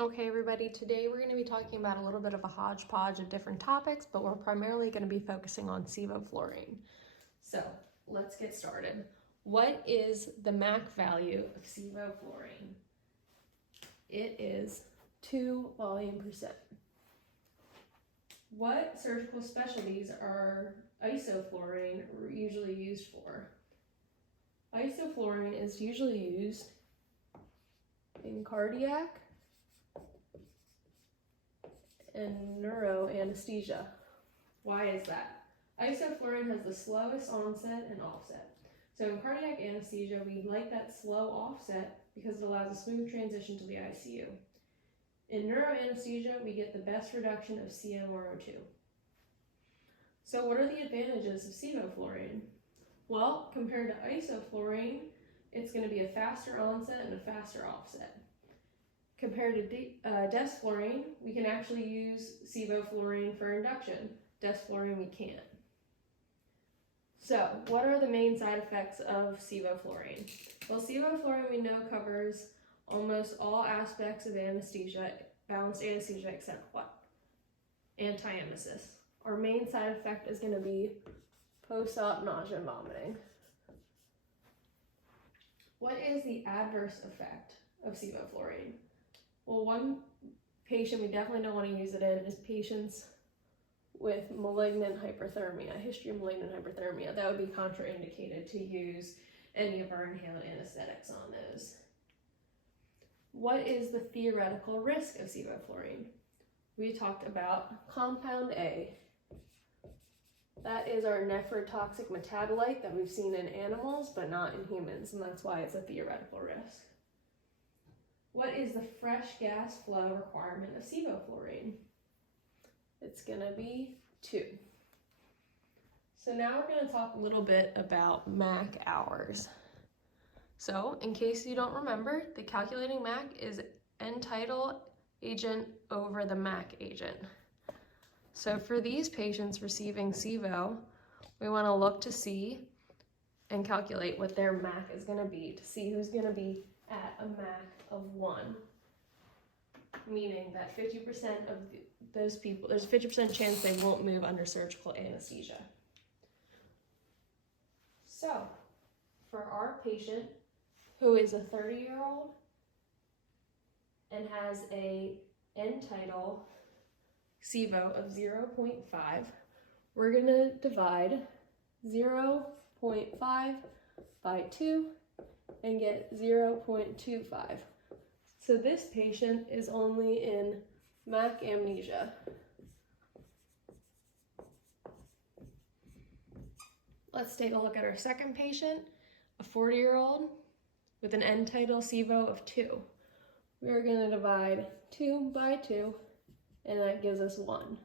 Okay, everybody, today we're going to be talking about a little bit of a hodgepodge of different topics, but we're primarily going to be focusing on sevoflurane. So let's get started. What is the MAC value of sevoflurane? It is 2 volume%. What surgical specialties are isoflurane usually used for? Isoflurane is usually used in cardiac and neuroanesthesia. Why is that? Isoflurane has the slowest onset and offset. So in cardiac anesthesia, we like that slow offset because it allows a smooth transition to the ICU. In neuroanesthesia, we get the best reduction of CM102. So what are the advantages of sevoflurane? Well, compared to isoflurane, it's going to be a faster onset and a faster offset. Compared to desflurane, we can actually use sevoflurane for induction. Desflurane, we can't. So, what are the main side effects of sevoflurane? Well, sevoflurane we know covers almost all aspects of anesthesia, balanced anesthesia, except what? Antiemesis. Our main side effect is going to be post-op nausea and vomiting. What is the adverse effect of sevoflurane? Well, one patient we definitely don't want to use it in is patients with malignant hyperthermia, history of malignant hyperthermia. That would be contraindicated to use any of our inhaled anesthetics on those. What is the theoretical risk of sevoflurane? We talked about compound A. That is our nephrotoxic metabolite that we've seen in animals, but not in humans, and that's why it's a theoretical risk. What is the fresh gas flow requirement of sevoflurane? It's going to be 2. So now we're going to talk a little bit about MAC hours. So in case you don't remember, the calculating MAC is end-tidal agent over the MAC agent. So for these patients receiving sevo, we want to look to see and calculate what their MAC is going to be to see who's going to be at a MAC of 1, meaning that 50% of those people, there's a 50% chance they won't move under surgical anesthesia. So, for our patient who is a 30-year-old and has a end-tidal sevo of 0.5, we're going to divide 0.5 by 2 and get 0.25. So this patient is only in MAC amnesia. Let's take a look at our second patient, a 40-year-old with an end-tidal sevo of 2. We're going to divide 2 by 2, and that gives us 1.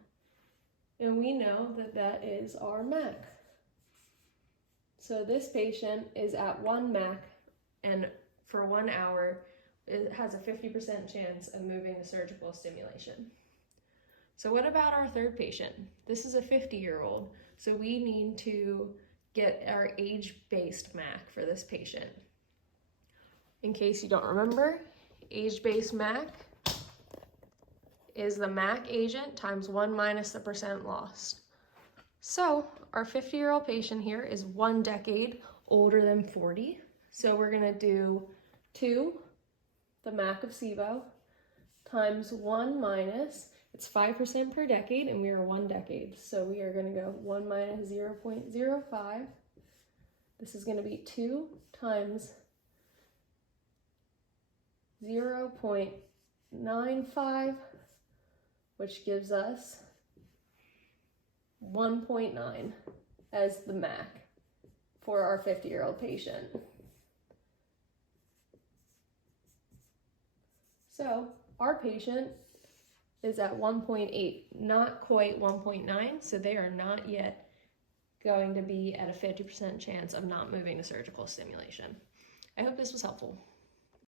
And we know that that is our MAC. So this patient is at 1 MAC, and for 1 hour, it has a 50% chance of moving to surgical stimulation. So what about our third patient? This is a 50-year-old, so we need to get our age-based MAC for this patient. In case you don't remember, age-based MAC is the MAC agent times 1 minus the percent lost. So our 50-year-old patient here is 1 decade older than 40. So we're going to do 2, the MAC of sevo, times 1 minus, it's 5% per decade, and we are 1 decade. So we are going to go 1 minus 0.05. This is going to be 2 times 0.95, which gives us 1.9 as the MAC for our 50-year-old patient. So our patient is at 1.8, not quite 1.9, so they are not yet going to be at a 50% chance of not moving to surgical stimulation. I hope this was helpful.